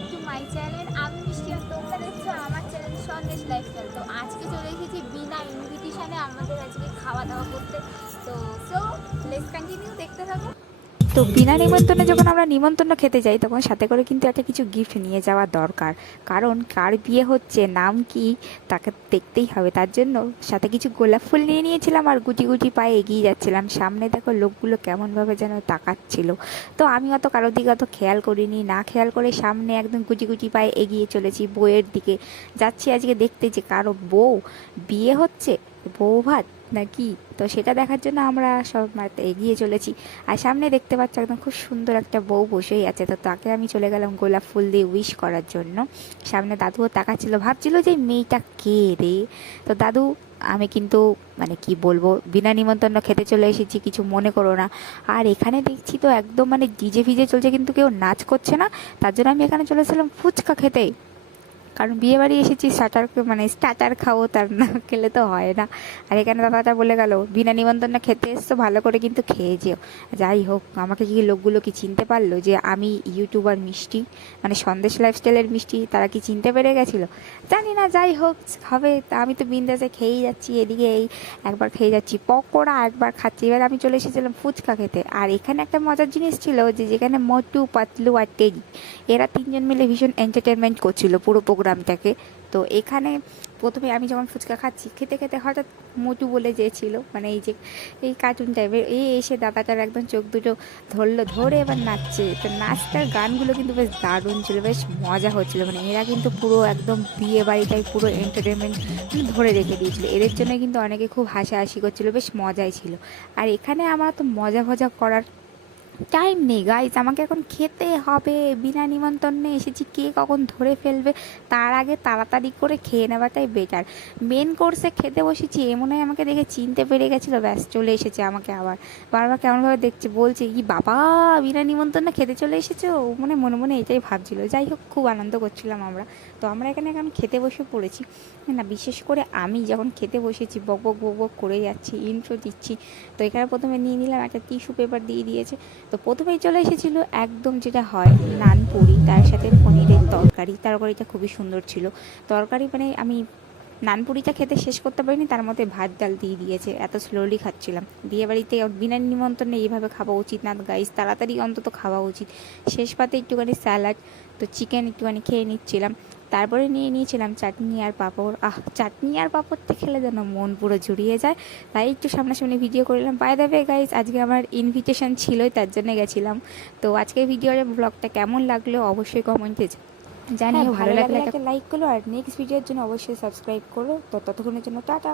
Back to my channel আমি মিষ্টি আর তোমরা দেখছ আমার চ্যানেল সন্দেশ লাইফস্টাইল তো আজকে চলে এসেছি বিনা ইনভিটেশানে আমাদের আজকে খাওয়া দাওয়া করতে। তো সো লেটস কন্টিনিউ দেখতে থাকো। তো বিনা নিমন্ত্রণে যখন আমরা নিমন্ত্রণ খেতে যাই, তখন সাথে করে কিন্তু একটা কিছু গিফট নিয়ে যাওয়া দরকার। কারণ কার বিয়ে হচ্ছে, নাম কি, তাকে দেখতেই হবে। তার জন্য সাথে কিছু গোলাপ ফুল নিয়ে নিয়েছিলাম আর গুটি গুটি পায়ে এগিয়ে যাচ্ছিলাম। সামনে দেখো লোকগুলো কেমনভাবে যেন তাকাচ্ছিল। তো আমি অত কারোর দিকে অত খেয়াল করিনি। না খেয়াল করে সামনে একদম গুটি গুটি পায়ে এগিয়ে চলেছি বউয়ের দিকে। যাচ্ছি আজকে দেখতে যে কারও বউ বিয়ে হচ্ছে বউ ভাত নাকি? তো সেটা দেখার জন্য আমরা সব এগিয়ে চলেছি। আর সামনে দেখতে পাচ্ছ একদম খুব সুন্দর একটা বউ বসেই আছে। তো তাকে আমি চলে গেলাম গোলাপ ফুল দিয়ে উইশ করার জন্য। সামনে দাদুও তাকাচ্ছিল, ভাবছিল যে মেয়েটা কে রে? তো দাদু, আমি কিন্তু মানে কি বলব, বিনা নিমন্ত্রণ খেতে চলে এসেছি, কিছু মনে করো না। আর এখানে দেখছি তো একদম মানে ডিজে ভিজে চলছে, কিন্তু কেউ নাচ করছে না। তার জন্য আমি এখানে চলে এসেছিলাম ফুচকা খেতে। কারণ বিয়ে বাড়ি এসেছি স্টার্টার মানে স্টার্টার খাব তার না খেলে তো হয় না। আর এখানে দাদাটা বলে গেল, বিনা নিমন্ত্রণ খেতে এসছো, ভালো করে কিন্তু খেয়ে যেও। যাই হোক, আমাকে কি লোকগুলো কি চিনতে পারল যে আমি ইউটিউবার মিষ্টি মানে সন্দেশ লাইফস্টাইলের মিষ্টি, তারা কি চিনতে পেরে গেছিল? জানি না, যাই হোক, হবে তা আমি তো বিন্দাসে খেয়েই যাচ্ছি, এদিকে এই, একবার খেয়ে যাচ্ছি। পকোড়া একবার খাচ্ছি, এবার আমি চলে এসেছিলাম ফুচকা খেতে। আর এখানে একটা মজার জিনিস ছিল যে যেখানে মোটু, পাতলু আর টেরি এরা তিনজন মিলে ভীষণ এন্টারটেনমেন্ট করছিল পুরো প্রোগ্রামটাকে। তো এখানে প্রথমে আমি যখন ফুচকা খাচ্ছি, খেতে খেতে হঠাৎ মোটু বলে যেছিল মানে এই যে, এই কার্টুন টাইপের এই এসে দাদাটার একদম চোখ দুটো ধরলো, ধরে এবার নাচছে। তো নাচটার গানগুলো কিন্তু বেশ দারুণ ছিল, বেশ মজা হচ্ছিল। মানে এরা কিন্তু পুরো একদম বিয়ে বাড়িটাই পুরো এন্টারটেনমেন্ট ধরে রেখে দিয়েছিল। এদের জন্য কিন্তু অনেকে খুব হাসাহাসি করছিল, বেশ মজাই ছিল। আর এখানে আমার তো মজা ফজা করার টাইম নেই গাইজ আমাকে এখন খেতে হবে। বিনা নিমন্ত্রণে এসেছি। কে কখন ধরে ফেলবে? তার আগে তাড়াতাড়ি করে খেয়ে নেওয়াটাই বেটার মেন কোর্সে খেতে বসেছি। এমন হয় আমাকে দেখে চিনতে পেরে গেছিল। ব্যাস, চলে এসেছে আমাকে আবার। বারবার কেমনভাবে দেখছে, বলছে কি বাবা, বিনা নিমন্ত্রণে খেতে চলে এসেছ? মানে মনে মনে এটাই ভাবছিল। যাই হোক, খুব আনন্দ করছিলাম আমরা। তো আমরা এখানে এখন খেতে বসে পড়েছি। না, বিশেষ করে আমি যখন খেতে বসেছি, বক বক বক বক করে যাচ্ছি ইন্ট্রো দিচ্ছি, তো এখানে প্রথমে নিয়ে নিলাম একটা টিস্যু পেপার দিয়ে দিয়েছে। তো প্রথমেই চলে এসেছিল একদম যেটা হয় নান পুরি, তার সাথে পনিরের তরকারি। তরকারিটা খুবই সুন্দর ছিল। তরকারি মানে আমি নানপুরিটা খেতে শেষ করতে পারিনি, তার মধ্যে ভাত, ডাল দিয়ে দিয়েছে। এত স্লোলি খাচ্ছিলাম। বিয়ে বাড়িতে বিনা নিমন্ত্রণে এইভাবে খাওয়া উচিত না গাইস তাড়াতাড়ি অন্তত খাওয়া উচিত। শেষ পাতে একটুখানি স্যালাড তো চিকেন একটুখানি খেয়ে নিচ্ছিলাম। তারপরে নিয়ে নিয়েছিলাম চাটনি আর পাঁপড়। আহ চাটনি আর পাঁপড়তে খেলে যেন মন পুরো জুড়িয়ে যায়। তাই একটু সামনাসামনি ভিডিও করলাম পায়ে দেবে গাইজ আজকে আমার ইনভিটেশন ছিলই তার জন্য গেছিলাম। তো আজকে ভিডিওর ব্লগটা কেমন লাগল অবশ্যই কমেন্টে জানিয়ে ভালো লাগলে একটা লাইক করো আর নেক্সট ভিডিওর জন্য অবশ্যই সাবস্ক্রাইব করো। তো ততক্ষণের জন্য টাটা।